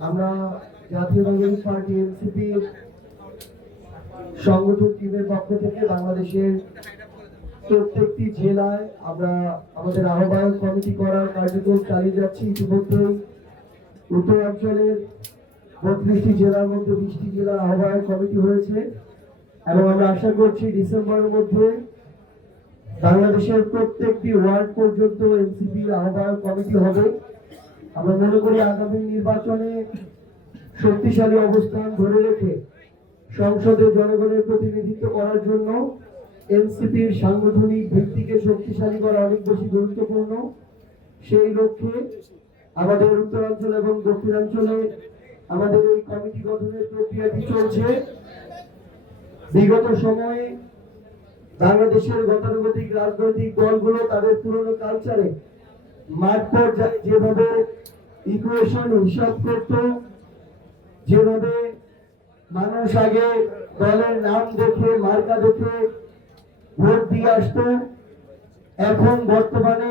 আমরা জাতীয় নাগরিক পার্টি এনসিপি সংগঠন টিমের পক্ষ থেকে বাংলাদেশের প্রত্যেকটি জেলায় আমরা আমাদের আহ্বায়ক কমিটি করার কার্যক্রম চালিয়ে যাচ্ছি ইতিমধ্যেই। উত্তরাঞ্চলের বত্রিশটি জেলার মধ্যে বিশটি জেলার আহ্বায়ক কমিটি হয়েছে এবং আমরা আশা করছি ডিসেম্বরের মধ্যে বাংলাদেশের প্রত্যেকটি ওয়ার্ড পর্যন্ত এনসিপির আহ্বায়ক কমিটি হবে। আমরা মনে করি আগামী নির্বাচনে শক্তিশালী অবস্থান ধরে রেখে সংসদে জনগণের প্রতিনিধিত্ব করার জন্য এনসিপির সাংগঠনিক ভিত্তিকে শক্তিশালী করা অনেক বেশি গুরুত্বপূর্ণ। সেই লক্ষ্যে আমাদের উত্তরাঞ্চল এবং দক্ষিণাঞ্চলে আমাদের এই কমিটি গঠনের প্রক্রিয়াটি চলছে। বিগত সময়ে বাংলাদেশের গতানুগতিক রাজনৈতিক দলগুলো তাদের পুরনো কালচারে মাঠ পর্যায়ে যেভাবে ইকুয়েশন হিসাব করত, যেভাবে মানুষ আগে দলের নাম দেখে, মার্কা দেখে ভোট দিয়ে আসতো, এখন বর্তমানে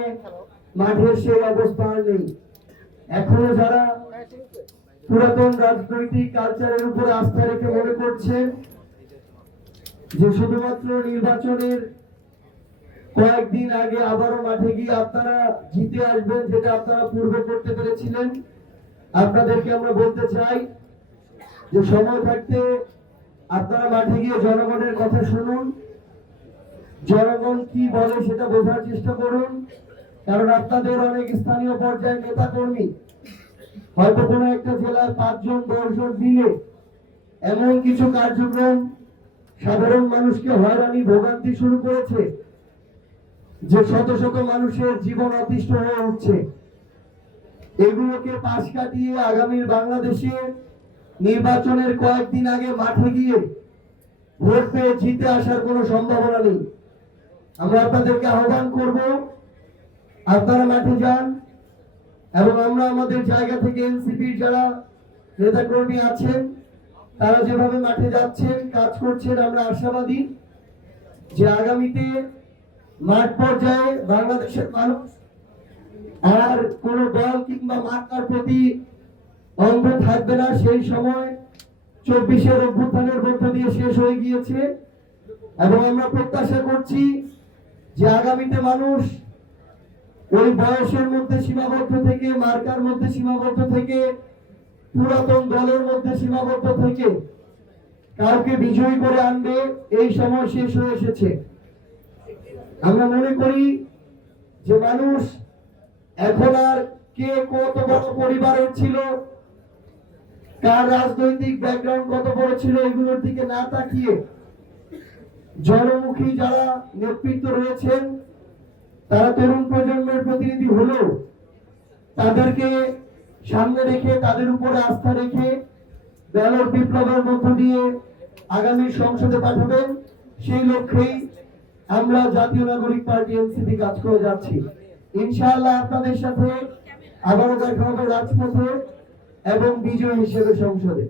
মাঠের সেই অবস্থা আর নেই। এখনও যারা পুরাতন রাজনৈতিক কালচারের উপর আস্থা রেখে মনে করছে যে শুধুমাত্র নির্বাচনের কয়েকদিন আগে আবারও মাঠে গিয়ে আপনারা জিতে আসবেন, যেটা আপনারা পূর্বে করতে পেরেছিলেন। আপনাদেরকে আমরা বলতে চাই যে সময় থাকতে আপনারা মাঠে গিয়ে জনগণের কথা শুনুন। জনগণ কি বলে সেটা বোঝার চেষ্টা করুন। কারণ আপনাদের অনেক স্থানীয় পর্যায়ে নেতা কর্মী হয়তো কোনো একটা জেলায় পাঁচজন, দশজন মিলে এমন কিছু কার্যক্রম সাধারণ মানুষকে হয়রানি, ভোগান্তি শুরু করেছে। যে শত শত মানুষের জীবন অতিষ্ঠ হয়ে উঠছে, এগুলোকে পাশ কাটিয়ে আগামীর বাংলাদেশে নির্বাচনের কয়েকদিন আগে মাঠে গিয়ে ভোট পেয়ে জিতে আসার কোনো সম্ভাবনা নেই। আমরা আপনাদেরকে আহ্বান করব, আপনারা মাঠে যান এবং আমরা আমাদের জায়গা থেকে এনসিপির যারা নেতাকর্মী আছেন, তারা যেভাবে মাঠে যাচ্ছেন, কাজ করছেন, আমরা আশাবাদী যে আগামীতে মাঠ পর্যায়ে বাংলাদেশের মানুষ আর কোন দল কিংবা মার্কার প্রতি অন্ধ থাকবে না। সেই সময় চব্বিশের অভ্যুত্থানের মধ্য দিয়ে শেষ হয়ে গিয়েছে এবং আমরা প্রত্যাশা করছি যে আগামীতে মানুষ ওই বয়সের মধ্যে সীমাবদ্ধ থেকে, মার্কার মধ্যে সীমাবদ্ধ থেকে, পুরাতন দলের মধ্যে সীমাবদ্ধ থেকে কাউকে বিজয়ী করে আনবে, এই সময় শেষ হয়ে এসেছে। আমরা মনে করি যে মানুষ এখন আর কে কত বড় পরিবারের ছিল, কার রাজনৈতিক ব্যাকগ্রাউন্ড কত বড় ছিল এগুলোর দিকে না তাকিয়ে জনমুখী যারা নেতৃত্ব রয়েছেন, তারা তরুণ প্রজন্মের প্রতিনিধি হলেও তাদেরকে সামনে রেখে, তাদের উপরে আস্থা রেখে ব্যালট বিপ্লবের মধ্য দিয়ে আগামী সংসদে পাঠাবেন, সেই লক্ষ্যেই আমরা জাতীয় নাগরিক পার্টি এনসিপি কাজ করে যাচ্ছি। ইনশাআল্লাহ আপনাদের সাথে আবারও দেখা হবে রাজপথে এবং বিজয় হিসেবে সংসদে।